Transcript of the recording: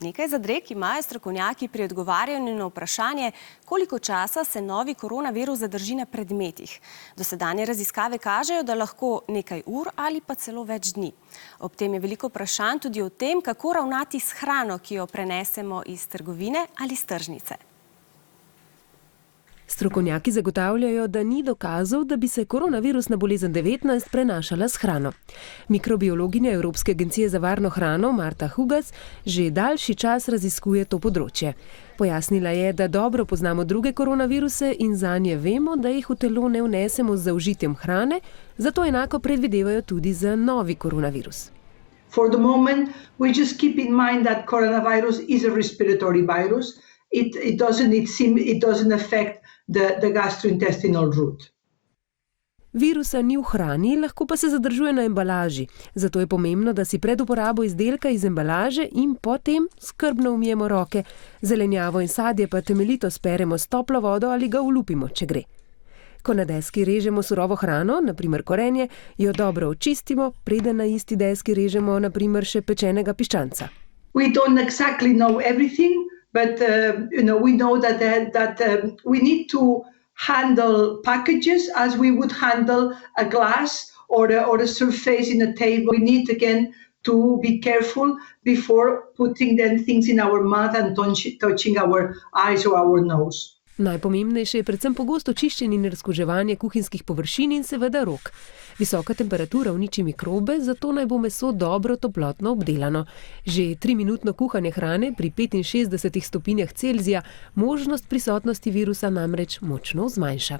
Nekaj zadreg imajo strokovnjaki pri odgovarjanju na vprašanje, koliko časa se novi koronavirus zadrži na predmetih. Dosedanje raziskave kažejo, da lahko nekaj ur ali pa celo več dni. Ob tem je veliko vprašanj tudi o tem, kako ravnati s hrano, ki jo prenesemo iz trgovine ali s tržnice. Strokovnjaki zagotavljajo, da ni dokazov, da bi se koronavirusna bolezen 19 prenašala s hrano. Mikrobiologinja Evropske agencije za varno hrano Marta Hugas že daljši čas raziskuje to področje. Pojasnila je, da dobro poznamo druge koronaviruse in zanje vemo, da jih v telo ne vnesemo z zaužitjem hrane, zato enako predvidevajo tudi za novi koronavirus. For the moment, we just keep in mind that coronavirus is a respiratory virus. It doesn't affect the gastrointestinal route. Virusa ni v hrani, lahko pa se zadržuje na embalaži. Zato je pomembno, da si pred uporabo izdelka iz embalaže in potem skrbno umijemo roke. Zelenjavo in sadje pa temeljito speremo s toplo vodo ali ga olupimo, če gre. Ko na deski režemo surovo hrano, naprimer korenje, jo dobro očistimo, preden na isti deski režemo naprimer še pečenega piščanca. We don't exactly know everything. But we know that we need to handle packages as we would handle a glass or a surface in a table. We need again to be careful before putting then things in our mouth and touching our eyes or our nose. Najpomembnejše je predvsem pogosto čiščenje in razkuževanje kuhinjskih površin in seveda rok. Visoka temperatura uniči mikrobe, zato naj bo meso dobro toplotno obdelano. Že 3-minutno kuhanje hrane pri 65 stopinjah Celzija možnost prisotnosti virusa namreč močno zmanjša.